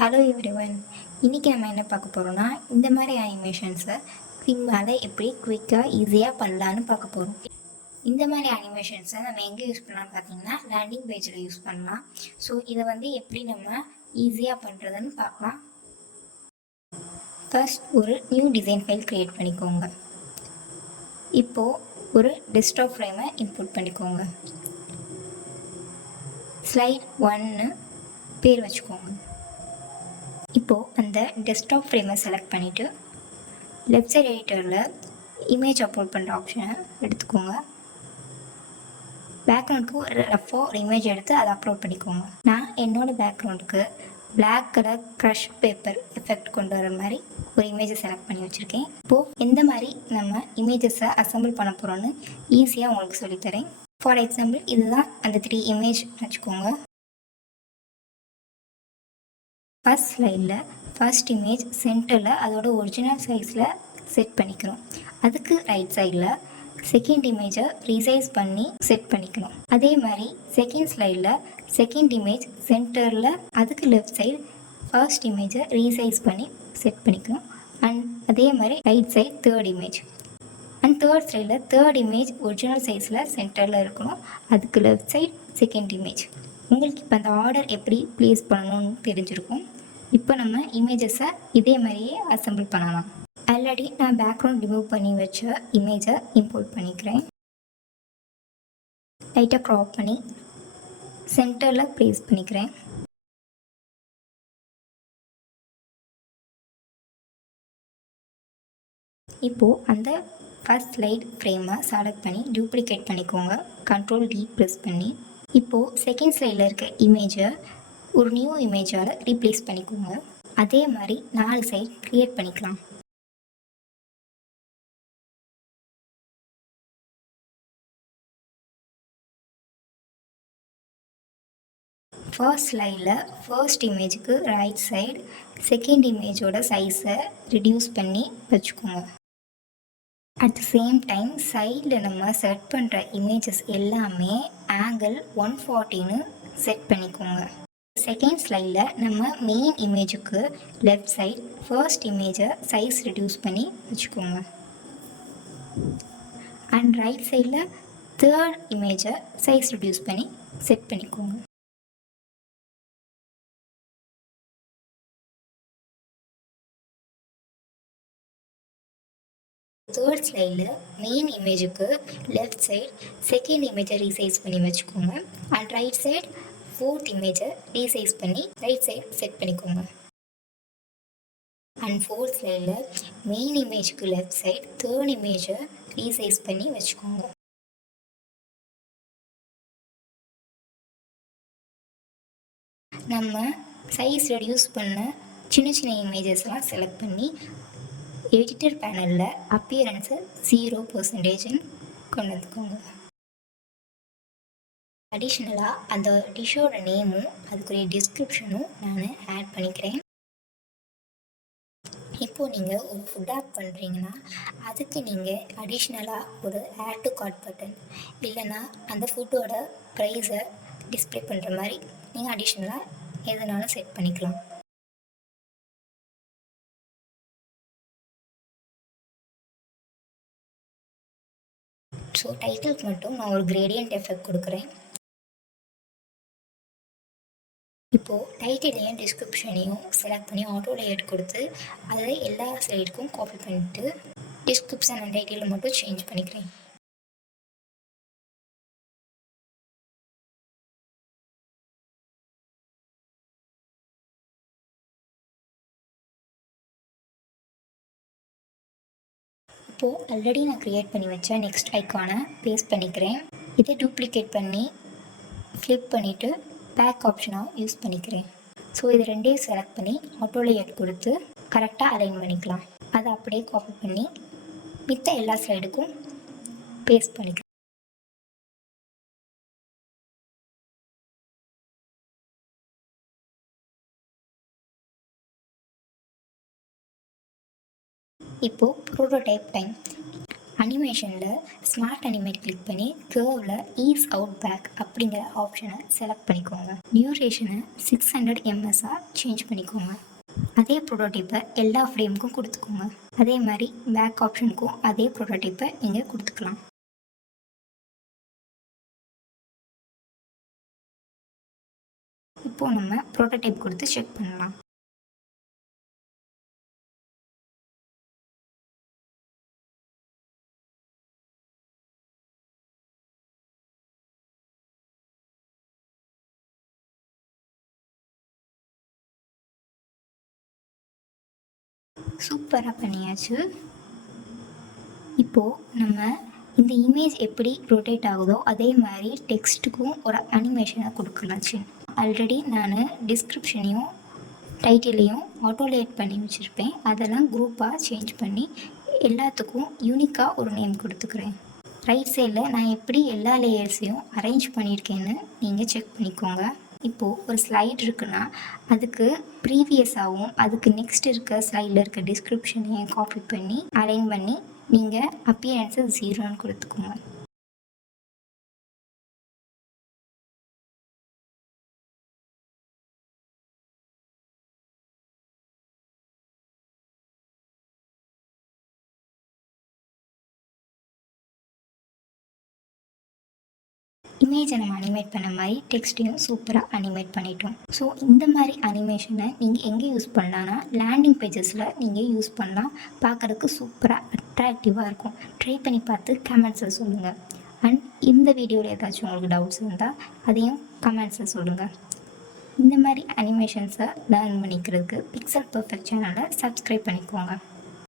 Hello everyone. இன்றைக்கி நம்ம என்ன பார்க்க போகிறோம்னா, இந்த மாதிரி அனிமேஷன்ஸை ஃபிக்மாவில் எப்படி குயிக்காக ஈஸியாக பண்ணலான்னு பார்க்க போகிறோம். இந்த மாதிரி அனிமேஷன்ஸை நம்ம எங்கே யூஸ் பண்ணலாம்னு பார்த்தீங்கன்னா, லேண்டிங் பேஜில் யூஸ் பண்ணலாம். ஸோ இதை எப்படி நம்ம ஈஸியாக பண்ணுறதுன்னு பார்க்கலாம். ஃபர்ஸ்ட் ஒரு நியூ டிசைன் ஃபைல் க்ரியேட் பண்ணிக்கோங்க. இப்போது ஒரு டெஸ்க்டாப் ஃப்ரேமை இன்புட் பண்ணிக்கோங்க. ஸ்லைட் 1 பேர் வச்சுக்கோங்க. இப்போது அந்த டெஸ்க்டாப் ஃப்ரேமை செலக்ட் பண்ணிவிட்டு லெஃப்ட் சைட் எடிட்டரில் இமேஜ் அப்லோட் பண்ணுற ஆப்ஷனை எடுத்துக்கோங்க. பேக்ரவுண்டுக்கு ஒரு ரஃபாக ஒரு இமேஜ் எடுத்து அதை அப்லோட் பண்ணிக்கோங்க. நான் என்னோடய பேக்ரவுண்டுக்கு black colour crush paper effect கொண்டு வர மாதிரி ஒரு இமேஜை செலக்ட் பண்ணி வச்சுருக்கேன். இப்போது எந்த மாதிரி நம்ம இமேஜஸை அசம்பிள் பண்ண போகிறோன்னு ஈஸியாக உங்களுக்கு சொல்லித்தரேன். ஃபார் எக்ஸாம்பிள் இதுதான் அந்த 3 இமேஜ் வச்சுக்கோங்க. ஃபர்ஸ்ட் ஸ்லைடில் ஃபர்ஸ்ட் இமேஜ் சென்டரில் அதோட ஒரிஜினல் சைஸில் செட் பண்ணிக்கிறோம். அதுக்கு ரைட் சைடில் செகண்ட் இமேஜை ரீசைஸ் பண்ணி செட் பண்ணிக்கணும். அதே மாதிரி செகண்ட் ஸ்லைடில் செகண்ட் இமேஜ் சென்டரில் அதுக்கு லெஃப்ட் சைடு ஃபர்ஸ்ட் இமேஜை ரீசைஸ் பண்ணி செட் பண்ணிக்கணும். அண்ட் அதே மாதிரி right side third image and third சைடில் தேர்ட் இமேஜ் ஒரிஜினல் சைஸில் சென்டரில் இருக்கணும். அதுக்கு லெஃப்ட் சைடு செகண்ட் இமேஜ். உங்களுக்கு இப்போ அந்த ஆர்டர் எப்படி ப்ளேஸ் பண்ணணும்னு தெரிஞ்சிருக்கும். இப்போ நம்ம இமேஜஸை இதே மாதிரியே அசம்பிள் பண்ணலாம். ஆல்ரெடி நான் பேக்ரவுண்ட் ரிமூவ் பண்ணி வச்ச இமேஜை இம்போர்ட் பண்ணிக்கிறேன். லைட்டாக க்ராப் பண்ணி சென்டரில் ப்ளேஸ் பண்ணிக்கிறேன். இப்போது அந்த ஃபர்ஸ்ட் ஸ்லைட் ஃப்ரேமை செலக்ட் பண்ணி டூப்ளிகேட் பண்ணிக்கோங்க. Ctrl D ப்ரெஸ் பண்ணி இப்போது செகண்ட் ஸ்லைடில் இருக்க இமேஜை ஒரு நியூ இமேஜால் ரீப்ளேஸ் பண்ணிக்கோங்க. அதே மாதிரி 4 சைட் க்ரியேட் பண்ணிக்கலாம். ஃபர்ஸ்ட் ஸ்லைடில் ஃபர்ஸ்ட் இமேஜுக்கு ரைட் சைடு செகண்ட் இமேஜோட சைஸை ரிடியூஸ் பண்ணி வச்சுக்கோங்க. அட் த சேம் டைம் சைடில் நம்ம செட் பண்ணுற இமேஜஸ் எல்லாமே ஆங்கிள் 140ன்னு செட் பண்ணிக்கோங்க. செகண்ட் ஸ்லைடில் நம்ம மெயின் இமேஜுக்கு லெஃப்ட் சைட் ஃபர்ஸ்ட் இமேஜை சைஸ் ரிடியூஸ் பண்ணி வச்சுக்கோங்க. அண்ட் ரைட் சைடில் தேர்ட் இமேஜை சைஸ் ரிடியூஸ் பண்ணி செட் பண்ணிக்கோங்க. தேர்ட் ஸ்லைடில் மெயின் இமேஜுக்கு லெஃப்ட் சைடு செகண்ட் இமேஜை ரீசைஸ் பண்ணி வச்சுக்கோங்க. அண்ட் ரைட் சைடு ஃபோர்த் இமேஜை ரீசைஸ் பண்ணி ரைட் சைடு செட் பண்ணிக்கோங்க. அண்ட் ஃபோர்த் ஸ்லைடில் மெயின் இமேஜுக்கு லெஃப்ட் சைடு தேர்ட் இமேஜை ரீசைஸ் பண்ணி வச்சுக்கோங்க. நம்ம சைஸ் ரெடியூஸ் பண்ண சின்ன சின்ன இமேஜஸ்லாம் செலக்ட் பண்ணி எடிட்டர் பேனலில் அப்பியரன்ஸை 0% கொண்டு வந்துக்கோங்க. அடிஷ்னலாக அந்த டிஷ்ஷோட நேமும் அதுக்குரிய டிஸ்கிரிப்ஷனும் நான் ஆட் பண்ணிக்கிறேன். இப்போது நீங்கள் ஒரு ஃபுட் ஆட் பண்ணுறீங்கன்னா அதுக்கு நீங்கள் அடிஷ்னலாக ஒரு ஆட் டு கார்ட் பட்டன் இல்லைன்னா அந்த ஃபுட்டோட ப்ரைஸை டிஸ்பிளே பண்ணுற மாதிரி நீங்கள் அடிஷ்னலாக எதுனாலும் செட் பண்ணிக்கலாம். ஸோ டைட்டிலுக்கு மட்டும் நான் ஒரு கிரேடியன்ட் எஃபெக்ட் கொடுக்குறேன். இப்போது டைட்டிலையும் டிஸ்கிரிப்ஷனையும் செலக்ட் பண்ணி ஆட்டோ லேயர் கொடுத்து அதை எல்லா ஸ்லைடுக்கும் காப்பி பண்ணிவிட்டு டிஸ்கிரிப்ஷன் அண்ட் டைட்டிலில் மட்டும் சேஞ்ச் பண்ணிக்கிறேன். இப்போது ஆல்ரெடி நான் க்ரியேட் பண்ணி வச்ச நெக்ஸ்ட் ஐக்கானை பேஸ்ட் பண்ணிக்கிறேன். இதை டூப்ளிகேட் பண்ணி ஃப்ளிப் பண்ணிவிட்டு பேக் ஆப்ஷனாக யூஸ் பண்ணிக்கிறேன். ஸோ இது ரெண்டையும் செலக்ட் பண்ணி ஆட்டோ லேயர் கொடுத்து கரெக்டாக அலைன் பண்ணிக்கலாம். அதை அப்படியே காப்பி பண்ணி மித்த எல்லா ஸ்லைடுக்கும் பேஸ்ட் பண்ணிக்கலாம். இப்போது ப்ரோட்டோடைப் டைம். அனிமேஷனில் ஸ்மார்ட் அனிமேட் கிளிக் பண்ணி கேர்வில் ஈஸ் அவுட் பேக் அப்படிங்கிற ஆப்ஷனை செலக்ட் பண்ணிக்கோங்க. டியூரேஷனை 600 ms சேஞ்ச் பண்ணிக்கோங்க. அதே ப்ரோட்டோடைப்பை எல்லா ஃப்ரேமுக்கும் கொடுத்துக்கோங்க. அதே மாதிரி பேக் ஆப்ஷனுக்கும் அதே ப்ரோட்டோடைப்பை நீங்கள் கொடுத்துக்கலாம். இப்போது நம்ம ப்ரோட்டோடைப் கொடுத்து செக் பண்ணலாம். சூப்பராக பண்ணியாச்சு. இப்போது நம்ம இந்த இமேஜ் எப்படி ரொட்டேட் ஆகுதோ அதே மாதிரி டெக்ஸ்ட்டுக்கும் ஒரு அனிமேஷனை கொடுக்கலாச்சு. ஆல்ரெடி நான் டிஸ்கிரிப்ஷனையும் டைட்டிலையும் ஆட்டோலேட் பண்ணி வச்சுருப்பேன். அதெல்லாம் குரூப்பாக சேஞ்ச் பண்ணி எல்லாத்துக்கும் யூனிக்காக ஒரு நேம் கொடுத்துக்கிறேன். ரைட் சைடில் நான் எப்படி எல்லா லேயர்ஸையும் அரேஞ்ச் பண்ணியிருக்கேன்னு நீங்கள் செக் பண்ணிக்கோங்க. இப்போது ஒரு ஸ்லைட் இருக்குன்னா அதுக்கு ப்ரீவியஸாகவும் அதுக்கு நெக்ஸ்ட் இருக்க ஸ்லைடில் இருக்க டிஸ்கிரிப்ஷனையும் காப்பி பண்ணி அலைன் பண்ணி நீங்கள் அப்பியரன்ஸை 0ன்னு கொடுத்துக்கோங்க. இமேஜை நம்ம அனிமேட் பண்ண மாதிரி டெக்ஸ்ட்டையும் சூப்பராக அனிமேட் பண்ணிட்டோம். ஸோ இந்த மாதிரி அனிமேஷனை நீங்கள் எங்கே யூஸ் பண்ணலான்னா லேண்டிங் பேஜஸில் நீங்கள் யூஸ் பண்ணலாம். பார்க்குறதுக்கு சூப்பராக அட்ராக்டிவாக இருக்கும். ட்ரை பண்ணி பார்த்து கமெண்ட்ஸில் சொல்லுங்கள். அண்ட் இந்த வீடியோவில் ஏதாச்சும் உங்களுக்கு டவுட்ஸ் இருந்தால் அதையும் கமெண்ட்ஸில் சொல்லுங்கள். இந்த மாதிரி அனிமேஷன்ஸை லேர்ன் பண்ணிக்கிறதுக்கு பிக்சல் பர்ஃபெக்ட் சேனலை சப்ஸ்கிரைப் பண்ணிக்கோங்க.